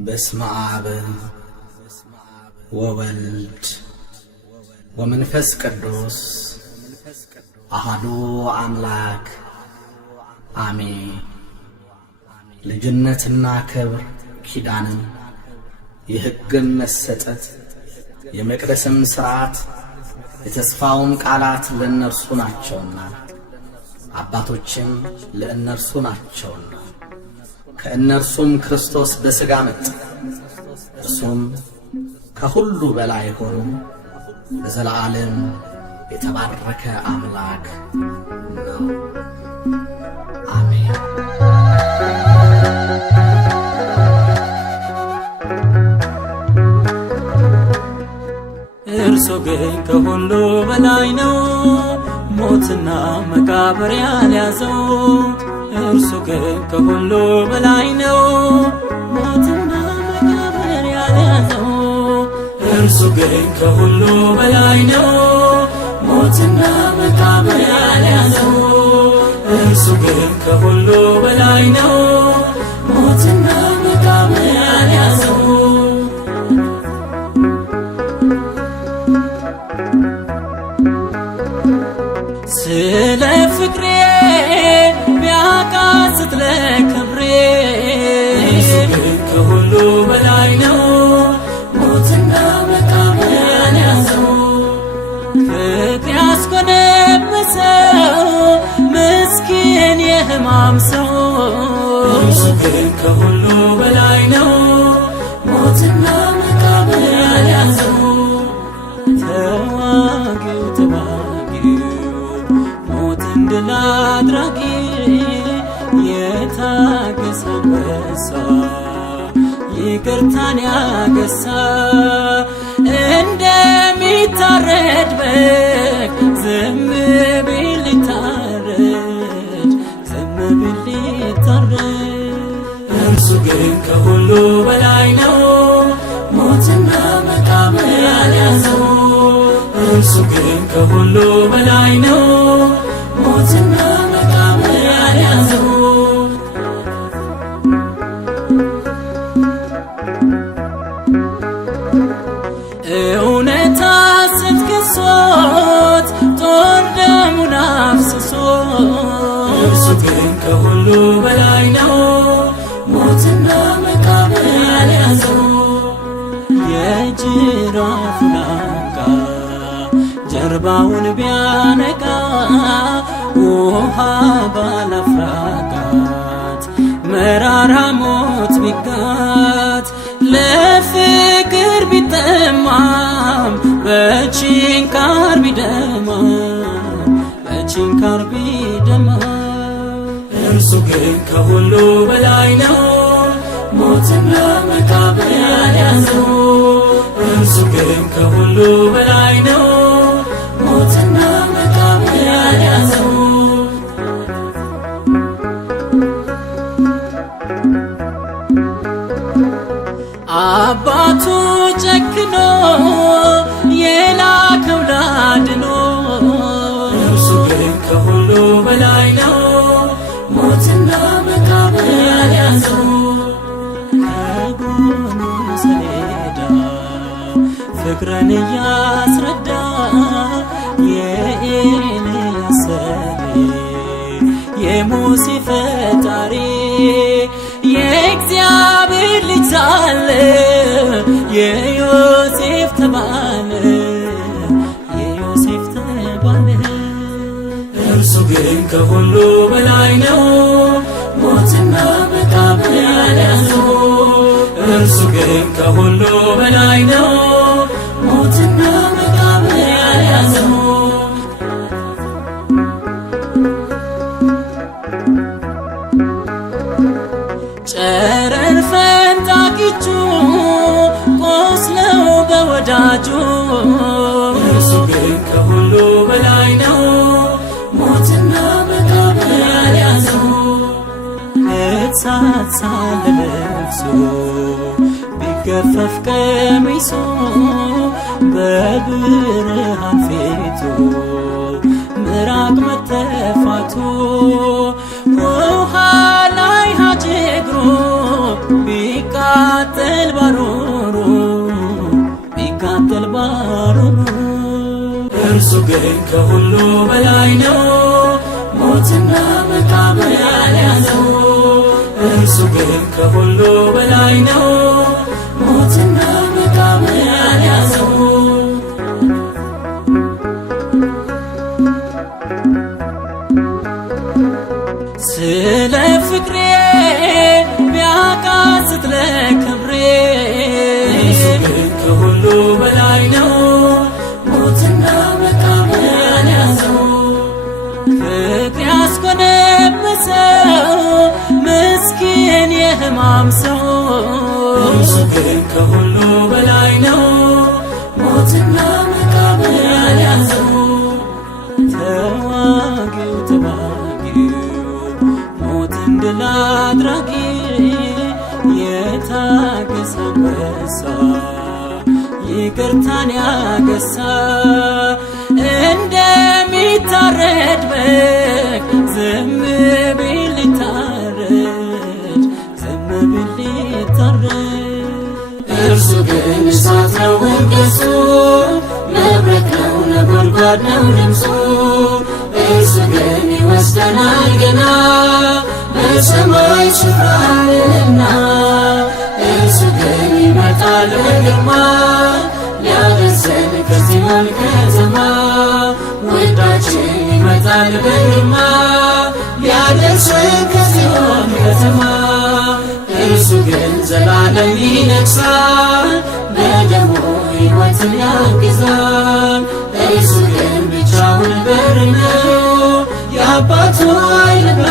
በስመ አብ ወወልድ ወመንፈስ ቅዱስ አሐዱ አምላክ አሜን። ልጅነትና ክብር ኪዳንም የሕግም መሰጠት የመቅደስም ሥርዓት የተስፋውም ቃላት ለእነርሱ ናቸውና አባቶችም ለእነርሱ ናቸውና ከእነርሱም ክርስቶስ በሥጋ መጣ። እርሱም ከሁሉ በላይ ሆኖ በዘላለም የተባረከ አምላክ ነው። አሜን። እርሱ ግን ከሁሉ በላይ ነው፣ ሞትና መቃብር ያልያዘው። እርሱ ግን ከሁሉ በላይ ነው፣ ሞትና መቃብር ያልያዘው። እርሱ ግን ከሁሉ በላይ ነው፣ ሞትና መቃብር ያልያዘው። እርሱ ግን ከሁሉ በላይ ነው፣ ሞትና መቃብር ያልያዘው። ስለ ፍቅሬ ቢያቃስት ለክብሬ እርሱ ግን ከሁሉ በላይ ነው፣ ሞትና መቃብር ያልያዘው። ፍቅር ያስጎነበሰው ምስኪን የሕማም ሰው እርሱ ግን ከሁሉ በላይ ነው፣ ሞትና መቃብር ያልያዘው። ተዋጊው ድል አድራጊ የታገሰ አንበሳ ይቅርታን ያገሳ እንደሚታረድ በግ ዝም ቢል ሊታረድ ዝም ቢል ሊታረድ። እርሱ ግን ከሁሉ በላይ ነው፣ ሞትና መቃብር ያልያዘው። እርሱ ግን ከሁሉ በላይ ነው፣ ሞትና መቃብር ያልያዘው። እውነት ሐሰት ከሶት ጦር ደሙን አፍስሶ እርሱ ግን ከሁሉ በላይ ነው፣ ሞትና መቃብር ያልያዘው። የጅራፉን አንቃ ጀርባውን ቢያነቃ ውሃ ባላፍራጋት መራራ ሞት ቢጋት ለፍቅር ቢጠማም በችንካር ቢደማ እርሱ ግን ከሁሉ በላይ ነው፣ ሞትና መቃብር ያልያዘው። እርሱ ግን ከሁሉ በላይ ነው፣ ሞትና መቃብር ያልያዘው። አባቱ ጨክኖ የላከው ላድኖ እርሱ ግን ከሁሉ በላይ ነው፣ ሞትና መቃብር ያልያዘው። ከጎኑ ሰሌዳ ፍቅርን እያስረዳ የኤልያስ የሙሴ ፈጣሪ የእግዚአብሔር ልጅ ሳለ የዮሴፍ ተባለ። እርሱ ግን ከሁሉ በላይ ነው፣ ሞትና መቃብር ያልያዘው። እርሱ ግን ከሁሉ በላይ ነው፣ ሞትና መቃብር ያልያዘው። ጨረር ፈንጣቂቹ ቆስለው በወዳጁ እርሱ ግን ከሁሉ በላይ ነው፣ ሞትና መቃብር ያልያዘው። እሳት ሳለ ልብሱ ቢገፈፍ ቀሚሱ በብርሃን ፊቱ ምራቅ መተፋቱ ውሃ ላይ ሀጅ እግሩ ቢቃ ቢቃጠል ባሩሩ ቢቃጠል ባሩሩ እርሱ ግን ከሁሉ በላይ ነው ሞትና መቃብር ያልያዘው እርሱ ግን ከሁሉ በላይ ነው ሞትና መቃብር ያልያዘው ስለ ፍቅሬ ቢያቃስት ለክብሬ እርሱ ግን ከሁሉ በላይ ነው ሞትና መቃብር ያልያዘው ፍቅር ያስኮነበሰው ምስኪን የሕማም ሰው እርሱ ግን ከሁሉ በላይ ነው ሞትና መቃብር ያልያዘው ተዋጊው ሞትን ድል አድራጊ የታገሰ አንበሳ ይቅርታን ያገሳ እንደሚታረድ በግ ዝም ቢል ሊታረድ ዝም ቢል ሊታረድ እርሱ ግን እሳት ነው መንገሱ መብረቅ ነው ነጎድጓድ ነው ድምፁ እርሱ ግን ይወስደናል ገና በሰማይ ስፍራ አለና እርሱ ግን ይመጣል በግርማ ሊያደርሰን ከጽዮን ከተማ ውዳችን ይመጣል በግርማ ሊያደርሰን ከጽዮን ከተማ እርሱ ግን ዘላለም ይነግሣል በደሙ ሕይወትን ያግዛል እርሱ ግን ብቻውን በር ነው የአባቱ ኃይልና